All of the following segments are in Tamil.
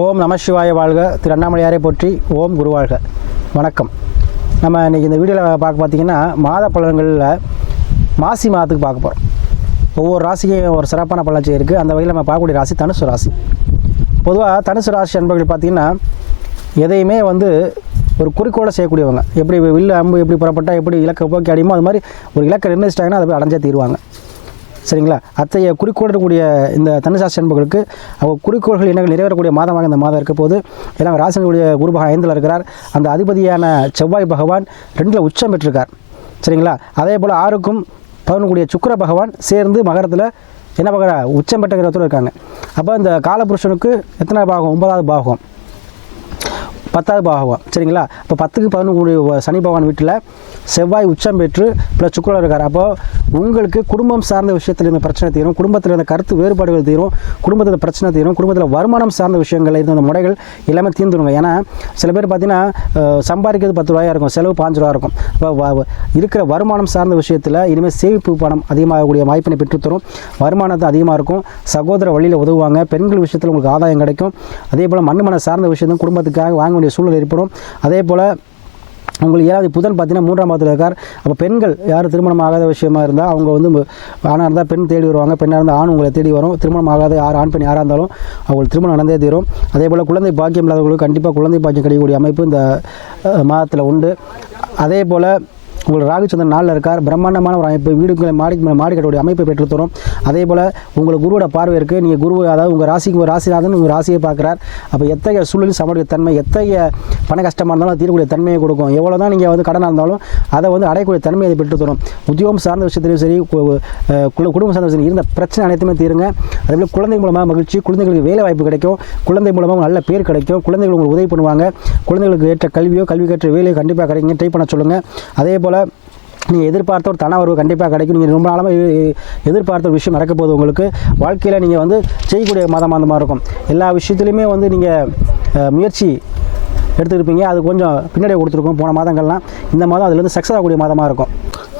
ஓம் நம சிவாய வாழ்க. திரு அண்ணாமலையாரை போற்றி. ஓம் குருவாழ்க. வணக்கம். நம்ம இன்றைக்கி இந்த வீடியோவில் பார்த்தீங்கன்னா மாத பலன்களில் மாசி மாதத்துக்கு பார்க்க போகிறோம். ஒவ்வொரு ராசிக்கும் ஒரு சிறப்பான பலன்ச்சி இருக்குது. அந்த வகையில் நம்ம பார்க்கக்கூடிய ராசி தனுசு ராசி. பொதுவாக தனுசு ராசி அன்பர்கள் பார்த்திங்கன்னா எதையுமே ஒரு குறிக்கோளை செய்யக்கூடியவங்க. எப்படி வில்லு அம்பு எப்படி புறப்பட்டால் எப்படி இலக்கை போக்கி அடியுமோ அது மாதிரி ஒரு இலக்கை நிர்ணயிச்சிட்டாங்கன்னா அதை போய் அடைஞ்சே தீருவாங்க. சரிங்களா? அத்தகைய குறிக்கோள் இருக்கக்கூடிய இந்த தனுசாசி அன்பர்களுக்கு அவங்க குறிக்கோள்கள் எண்ணங்கள் நிறைவேறக்கூடிய மாதமாக இந்த மாதம் இருக்க போது. ஏன்னா ராசினுடைய குரு பகவான் 5ல் இருக்கிறார். அந்த அதிபதியான செவ்வாய் பகவான் 2ல் உச்சம் பெற்றிருக்கார். சரிங்களா? அதே போல் 6க்கும் 11 சுக்கிர பகவான் சேர்ந்து மகரத்தில் என்ன பார்க்குற உச்சம் பெற்ற கிரகத்தில் இருக்காங்க. அப்போ இந்த காலபுருஷனுக்கு எத்தனை பாகம்? 9வது பாகம், 10வது பாகம். சரிங்களா? இப்போ 10க்கு 11 சனி பகவான் வீட்டில் செவ்வாய் உச்சம் பெற்று ப்ளஸ் சுக்கிரன் இருக்கார். அப்போது உங்களுக்கு குடும்பம் சார்ந்த விஷயத்தில் இருந்த பிரச்சனை தீரும், குடும்பத்தில் இருந்த கருத்து வேறுபாடுகள் தீரும், குடும்பத்தில் பிரச்சனை தீரும், குடும்பத்தில் வருமானம் சார்ந்த விஷயங்கள் இருந்த முறைகள் எல்லாமே தீர்ந்துருங்க. ஏன்னா சில பேர் பார்த்தீங்கன்னா சம்பாதிக்கிறது 10 ரூபாயாக இருக்கும், செலவு 5 ரூபா இருக்கும். அப்போ இருக்கிற வருமானம் சார்ந்த விஷயத்தில் இனிமேல் சேமிப்பு பணம் அதிகமாகக்கூடிய வாய்ப்பினை பெற்றுத்தரும். வருமானத்தை அதிகமாக இருக்கும். சகோதர வழியில் உதவுவாங்க. பெண்கள் விஷயத்தில் உங்களுக்கு ஆதாயம் கிடைக்கும். அதே போல் மண்ணு சார்ந்த விஷயத்தையும் குடும்பத்துக்காக வாங்க வேண்டிய சூழல் ஏற்படும். அதே போல் உங்களுக்கு 7வது புதன் பார்த்தீங்கன்னா 3ஆம் பாவத்தில் இருக்கார். அப்போ பெண்கள் யார் திருமணம் ஆகாத விஷயமா இருந்தால் அவங்க ஆணாக இருந்தால் பெண் தேடி வருவாங்க, பெண்ணாக இருந்தால் ஆண் உங்களை தேடி வரும். திருமணம் ஆகாத ஆண் பெண் யாராக இருந்தாலும் அவங்களுக்கு திருமணம் நடந்தே தீரும். அதே போல் குழந்தை பாக்கியம் இல்லாதவங்களுக்கு கண்டிப்பாக குழந்தை பாக்கியம் கிடைக்கக்கூடிய அமைப்பு இந்த மாதத்தில் உண்டு. அதே போல் உங்களுக்கு ராகுச்சந்திரன் 4ல் இருக்கார். பிரம்மாண்டமான ஒரு அமைப்பு, வீடுகளை மாடி கட்டக்கூடிய அமைப்பை பெற்றுத்தரும். அதே போல் உங்களுக்கு குருவோட பார்வை இருக்குது. நீங்கள் குரு அதாவது உங்கள் ராசிக்கு ஒரு ராசிநாதன் உங்கள் ராசியை பார்க்குறார். அப்போ எத்தகைய சூழலில் சமாளிக்க தன்மை, எத்தகைய பண கஷ்டமாக இருந்தாலும் தீரக்கூடிய தன்மையை கொடுக்கும். எவ்வளோ தான் நீங்கள் கடனாக இருந்தாலும் அதை அடையக்கூடிய தன்மையை அதை பெற்றுத்தரும். உத்தியோகம் சார்ந்த விஷயத்திலையும் சரி, குடும்பம் சார்ந்த விஷயம் இருந்த பிரச்சனை அனைத்துமே தீருங்க. அதேபோல் குழந்தை மூலமாக மகிழ்ச்சி, குழந்தைகளுக்கு வேலை வாய்ப்பு கிடைக்கும், குழந்தை மூலமாக நல்ல பேர் கிடைக்கும், குழந்தைகள் உங்களுக்கு உதவி பண்ணுவாங்க, குழந்தைகளுக்கு ஏற்ற கல்வியோ கல்விக்கேற்ற வேலையோ கண்டிப்பாக கிடைக்குங்க. ட்ரை பண்ண சொல்லுங்கள். அதே போல் நீங்கள் எதிர்பார்த்த ஒரு தனவரவு கண்டிப்பாக கிடைக்கும். நீங்கள் ரொம்ப நாளாக எதிர்பார்த்த ஒரு விஷயம் நடக்க போது உங்களுக்கு வாழ்க்கையில் நீங்கள் செய்யக்கூடிய மாதமாக இருக்கும். எல்லா விஷயத்துலையுமே நீங்கள் முயற்சி எடுத்துருப்பீங்க. அது கொஞ்சம் பின்னாடியே கொடுத்துருக்கோம் போன மாதங்கள்லாம். இந்த மாதம் அதுலேருந்து சக்ஸஸ் ஆகக்கூடிய மாதமாக இருக்கும்.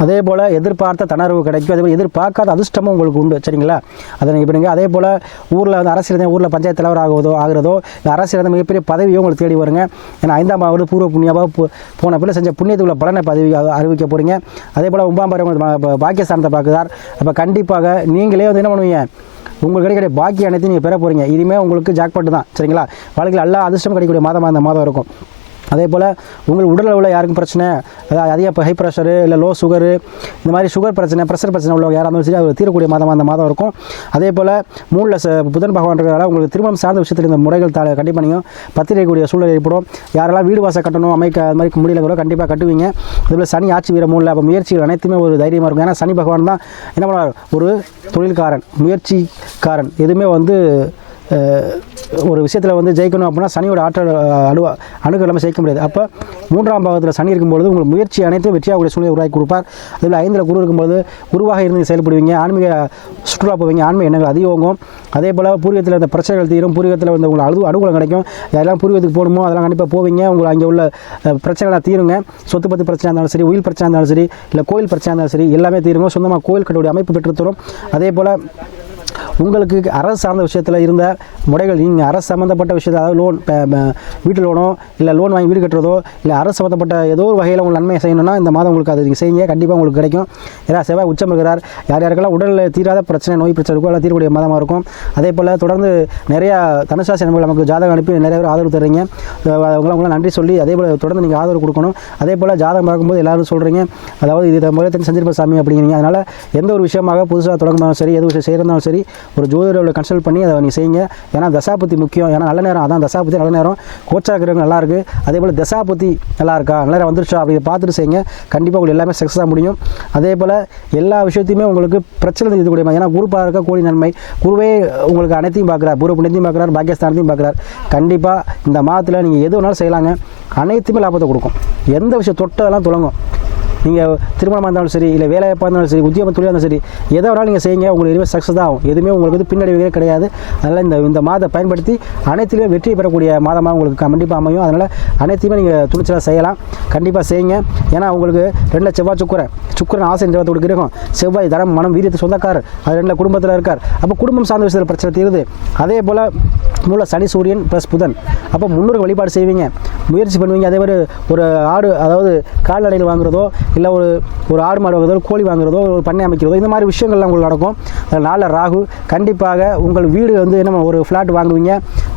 அதே போல் எதிர்பார்த்த தனர்வு கிடைக்கும். அதே போல் எதிர்பார்க்காத அதிர்ஷ்டமும் உங்களுக்கு உண்டு. சரிங்களா? அதை நீங்கள் பண்ணுங்க. அதே போல் ஊரில் அரசியல் ஊரில் பஞ்சாயத்து தலைவர் ஆகிறதோ இல்லை அரசியல் மிகப்பெரிய பதவியோ உங்களுக்கு தேடி வருங்க. ஏன்னா 5ஆம் பாவம் பூர்வ புண்ணியமாக போன பிள்ளை செஞ்ச புண்ணியத்துக்குள்ள பலனை பதவி அறிவிக்க போகிறீங்க. அதே போல் 9ஆம் பாவம் பாக்கியஸ்தானத்தை பார்க்குறார். அப்போ கண்டிப்பாக நீங்களே என்ன பண்ணுவீங்க, உங்களுக்கு கிடைக்கிற பாக்கி அனைத்தையும் நீங்கள் பெற போகிறீங்க. இதுவுமே உங்களுக்கு ஜாக்பாட்டு தான். சரிங்களா? வாழ்க்கையில் எல்லா அதிர்ஷ்டம் கிடைக்கக்கூடிய மாதமாக இந்த மாதம் இருக்கும். அதே போல் உங்கள் உடலில் உள்ள யாருக்கும் பிரச்சனை, அதாவது அதிக ஹை ப்ரெஷரு இல்லை லோ சுகரு, இந்த மாதிரி சுகர் பிரச்சனை ப்ரெஷர் பிரச்சனை உள்ளவங்க யாராக இருந்தாலும் சரி அது தீரக்கூடிய மாதமாக அந்த மாதம் இருக்கும். அதே போல் 3ல் புதன் பகவான் இருக்கிறதால உங்களுக்கு திருமணம் சார்ந்த விஷயத்தில் இந்த முறைகள் கண்டிப்பாக நீங்கள் பத்திரிக்கக்கூடிய சூழல் ஏற்படும். யாரெல்லாம் வீடு வாசல் கட்டணும் அமைக்க அது மாதிரி முடியல கூட கண்டிப்பாக கட்டுவீங்க. அதேபோல் சனி ஆட்சி வீர 3ல். அப்போ முயற்சிகள் அனைத்துமே ஒரு தைரியமாக இருக்கும். ஏன்னா சனி பகவான் தான் என்ன பண்ணுவார், ஒரு தொழில்காரன், முயற்சிக்காரன். எதுவுமே ஒரு விஷயத்தில் ஜெயிக்கணும் அப்படின்னா சனியோட ஆற்றல் அணுகு எல்லாமே ஜெயிக்க முடியாது. அப்போ 3ஆம் பாவத்தில் சனி இருக்கும்போது உங்களுக்கு முயற்சி அனைத்தும் வெற்றியாகக்கூடிய சூழ்நிலை உருவாக்கி கொடுப்பார். அதில் 5ல் குரு இருக்கும்போது குருவாக இருந்து செயல்படுவீங்க. ஆன்மீக சுற்றுலா போவீங்க. ஆன்மீக எண்ணங்கள் அதிகமாகும். அதே போல் பூர்வீகத்தில் இருந்த பிரச்சனைகள் தீரும். பூர்வீகத்தில் உங்களுக்கு அனுகூலம் கிடைக்கும். யாரெல்லாம் பூர்வீகத்துக்கு போகணுமோ அதெல்லாம் கண்டிப்பாக போவீங்க. உங்களுக்கு அங்கே உள்ள பிரச்சனைலாம் தீருங்க. சொத்து பற்றி பிரச்சனை இருந்தாலும் சரி, உயிர் பிரச்சனை இருந்தாலும் சரி, இல்லை கோயில் பிரச்சனை இருந்தாலும் சரி, எல்லாமே தீருங்க. சொந்தமாக கோயில் கட்டக்கூடிய அமைப்பு பெற்றுத்தரும். அதே போல் உங்களுக்கு அரசு சார்ந்த விஷயத்தில் இருந்த முறைகள், நீங்கள் அரசு சம்மந்தப்பட்ட விஷயத்தை, அதாவது லோன், வீட்டு லோனோ இல்லை லோன் வாங்கி வீடு கட்டுறதோ இல்லை அரசு சம்மந்தப்பட்ட ஏதோ ஒரு வகையில் உங்களுக்கு நன்மை செய்யணும்னா இந்த மாதம் உங்களுக்கு அது நீங்கள் செய்யுங்க. கண்டிப்பாக உங்களுக்கு கிடைக்கும். ஏன்னா செவ்வாய் உச்சம் இருக்கிறார். யாருக்கெல்லாம் உடலில் தீராத பிரச்சனை, நோய் பிரச்சனை இருக்கோ எல்லாம் தீரக்கூடிய மாதமாக இருக்கும். அதே போல் தொடர்ந்து நிறையா தனுசாசி நண்பர்கள் நமக்கு ஜாதகம் அனுப்பி நிறைய பேர் ஆதரவு தர்றீங்க. அவங்களாம் நன்றி சொல்லி அதே போல் தொடர்ந்து நீங்கள் ஆதரவு கொடுக்கணும். அதே போல் ஜாதகம் பார்க்கும்போது எல்லாரும் சொல்கிறீங்க, அதாவது இது முறையத்தின் செஞ்சிருப்ப சாமி அப்படிங்கிறீங்க. அதனால் எந்த ஒரு விஷயமாக புதுசாக தொடங்கினாலும் சரி, எது விஷயம் செய்கிறதாலும் சரி, ஒரு ஜோதிடர்களை கன்சல்ட் பண்ணி அதை நீங்கள் செய்யுங்க. ஏன்னா தசாபுத்தி முக்கியம். ஏன்னா நல்ல நேரம் அதான் தசாபுத்தி நல்ல நேரம். கோச்சா இருக்கிறவங்க நல்லா இருக்குது. அதே போல் தசாபுத்தி நல்லா இருக்கா, நல்ல நேரம் வந்துருச்சா அப்படி பார்த்துட்டு செய்யுங்க. கண்டிப்பாக உங்களுக்கு எல்லாமே சக்ஸஸாக முடியும். அதே போல் எல்லா விஷயத்தையுமே உங்களுக்கு பிரச்சனை இருக்கக்கூடிய, ஏன்னா குரு பார்க்க கோடி நன்மை. குருவே உங்களுக்கு அனைத்தையும் பார்க்குறார், பூர்வ புண்ணியத்தையும் பார்க்குறார், பாக்கியஸ்தானத்தையும் பார்க்குறார். கண்டிப்பாக இந்த மாதத்தில் நீங்கள் எது வேணாலும் செய்யலாங்க. அனைத்துமே லாபத்தை கொடுக்கும். எந்த விஷயம் தொட்டதெல்லாம் தொடங்கும். நீங்கள் திருமணமாக இருந்தாலும் சரி, இல்லை வேலைவாய்ப்பாக இருந்தாலும் சரி, உத்தியோக தொழிலாக இருந்தாலும் சரி, எதை வேணாலும் நீங்கள் செய்யுங்க, உங்களுக்கு எதுவுமே சக்ஸஸ் தான் ஆகும். எதுவுமே உங்களுக்கு வந்து பின்னடைவே கிடையாது. அதனால் இந்த மாதத்தை பயன்படுத்தி அனைத்திலுமே வெற்றி பெறக்கூடிய மாதமாக உங்களுக்கு கண்டிப்பாக அமையும். அதனால் அனைத்தையுமே நீங்கள் துணிச்சலாக செய்யலாம். கண்டிப்பாக செய்யுங்க. ஏன்னா உங்களுக்கு 2 செவ்வாய் சுக்கிரன் ஆசை கிரகத்தோடு கிரகம். செவ்வாய் தனம் மனம் வீரியத்தை சொந்தக்காரர். அது 2 குடும்பத்தில் இருக்கார். அப்போ குடும்பம் சார்ந்த விஷயத்தில் பிரச்சனை தீருது. அதே போல் மூல சனி சூரியன் ப்ளஸ் புதன். அப்போ முன்னோர் வழிபாடு செய்வீங்க, முயற்சி பண்ணுவீங்க. அதே மாதிரி ஒரு ஆடு, அதாவது கால்நடைகள் வாங்குறதோ, இல்லை ஒரு ஆடு மாடு வாங்குறதோ, கோழி வாங்குறதோ, ஒரு பண்ணை அமைக்கிறதோ, இந்த மாதிரி விஷயங்கள்லாம் உங்களுக்கு நடக்கும். அதில் 4 ராகு. கண்டிப்பாக உங்கள் வீடு வந்து என்ன ஒரு ஃப்ளாட் வாங்குவீங்க,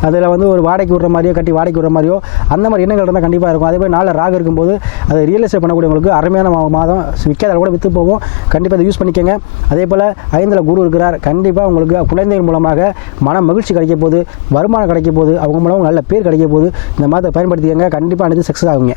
அதில் வந்து ஒரு வாடகைக்கு விடுற மாதிரியோ, கட்டி வாடகைக்கு விடுற மாதிரியோ, அந்த மாதிரி எண்ணங்கள் இருந்தால் கண்டிப்பாக இருக்கும். அதே மாதிரி 4 ராகு இருக்கும்போது அதை ரியல் எஸ்டேட் பண்ணக்கூடியவங்களுக்கு அருமையான மாதம். விற்காத கூட விற்று போகும். கண்டிப்பாக அதை யூஸ் பண்ணிக்கோங்க. அதே போல் 5ல் குரு இருக்கிறார். கண்டிப்பாக உங்களுக்கு குழந்தைகள் மூலமாக மன மகிழ்ச்சி கிடைக்க போகுது, வருமானம் கிடைக்க போகுது, அவங்க மூலம் நல்ல பேர் கிடைக்க போகுது. இந்த மாதத்தை பயன்படுத்திக்கங்க. கண்டிப்பாக அனைத்து சக்ஸஸ் ஆகுங்க.